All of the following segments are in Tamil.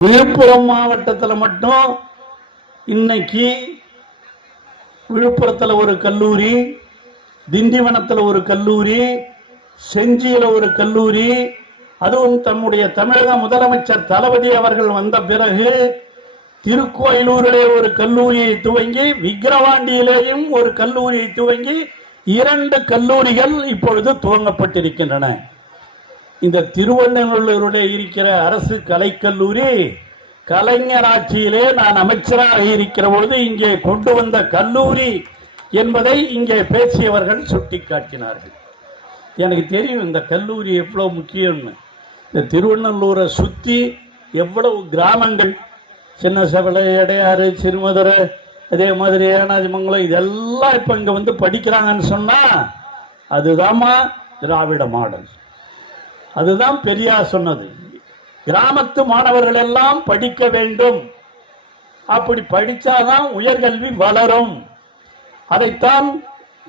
விழுப்புரம் மாவட்டத்தில் மட்டும் இன்னைக்கு விழுப்புரத்தில் ஒரு கல்லூரி, திண்டிவனத்தில் ஒரு கல்லூரி, செஞ்சியில் ஒரு கல்லூரி, அதுவும் தம்முடைய தமிழக முதலமைச்சர் தளபதி அவர்கள் வந்த பிறகு திருக்கோயிலூரிலே ஒரு கல்லூரியை துவங்கி, விக்கிரவாண்டியிலேயும் ஒரு கல்லூரியை துவங்கி 2 கல்லூரிகள் இப்பொழுது துவங்கப்பட்டிருக்கின்றன. இந்த திருவண்ணூரிலே இருக்கிற அரசு கலைக்கல்லூரி கலைஞர் ஆட்சியிலே நான் அமைச்சராக இருக்கிற பொழுது இங்கே கொண்டு வந்த கல்லூரி என்பதை இங்கே பேசியவர்கள் சுட்டிக்காட்டினார்கள். எனக்கு தெரியும் இந்த கல்லூரி எவ்வளவு முக்கியம்னு. இந்த திருவண்ணூரை சுற்றி எவ்வளவு கிராமங்கள், சின்ன சபலை, எடையாறு, சிறுமதுரை, அதே மாதிரி ஏனாதிமங்கலம், இதெல்லாம் இப்போ இங்கே வந்து படிக்கிறாங்கன்னு சொன்னால் அதுதாம்மா திராவிட மாடல். அதுதான் பெரியார் சொன்னது, கிராமத்து மாணவர்கள் எல்லாம் படிக்க வேண்டும், அப்படி படித்தாதான் உயர்கல்வி வளரும். அதைத்தான்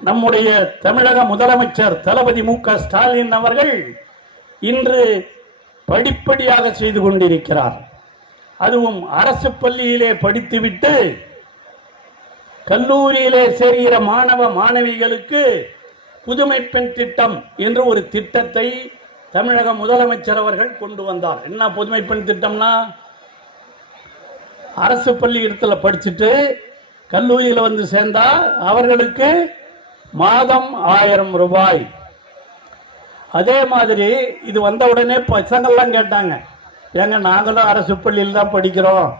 நம்முடைய தமிழக முதலமைச்சர் தளபதி மு.க. ஸ்டாலின் அவர்கள் இன்று படிப்படியாக செய்து கொண்டிருக்கிறார். அதுவும் அரசு பள்ளியிலே படித்துவிட்டு கல்லூரியிலே சேர்கிற மாணவ மாணவிகளுக்கு புதுமை பெண் திட்டம் என்று ஒரு திட்டத்தை தமிழக முதலமைச்சர் அவர்கள் கொண்டு வந்தார். என்ன புதுமை பெண் திட்டம்னா, அரசு பள்ளியிடத்தில் படிச்சுட்டு கல்லூரியில் வந்து சேர்ந்தா அவர்களுக்கு மாதம் 1000 ரூபாய். அதே மாதிரி இது வந்த உடனே பசங்கள்லாம் கேட்டாங்க, ஏங்க நாங்களும் அரசு பள்ளியில் தான் படிக்கிறோம்,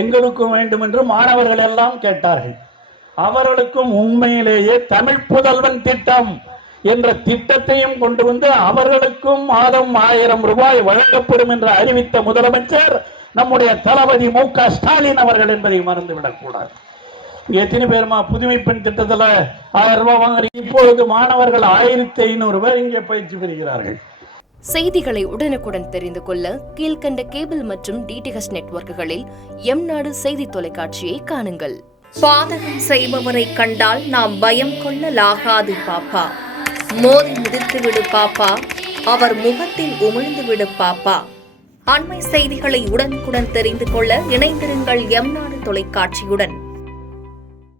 எங்களுக்கும் வேண்டும் என்று மாணவர்கள் எல்லாம் கேட்டார்கள். அவர்களுக்கும் உண்மையிலேயே தமிழ் புதல்வன் திட்டம் என்ற திட்டத்தையும் கொண்டு வந்து அவர்களுக்கும் மாதம் 1000 ரூபாய் வழங்கப்படும் என்று அறிவித்த முதலமைச்சர் நம்முடைய தளபதி மு.க. ஸ்டாலின் அவர்கள் என்பதை மறந்துவிடக் கூடாது. எத்தனை பேருமா புதுமை பெண் திட்டத்தில் 1000 ரூபாய் வாங்குறீங்க? இப்பொழுது மாணவர்கள் 1500 ரூபாய் இங்கே பயிற்சி பெறுகிறார்கள். செய்திகளை உடனுக்குடன் தெரிந்து கொள்ள கீழ்கண்ட கேபிள் மற்றும் டிடிஎச் நெட்வொர்க்குகளில் எம்நாடு செய்தி தொலைக்காட்சியை காணுங்கள். பாதகம் செய்பவரை கண்டால் நாம் பயம் கொள்ளலாகாது பாப்பா. மோதி மிதித்து விடு பாப்பா, அவர் முகத்தில் உமிழ்ந்து விடு பாப்பா. அண்மை செய்திகளை உடனுக்குடன் தெரிந்து கொள்ள இணைந்திருங்கள் எம்நாடு தொலைக்காட்சியுடன்.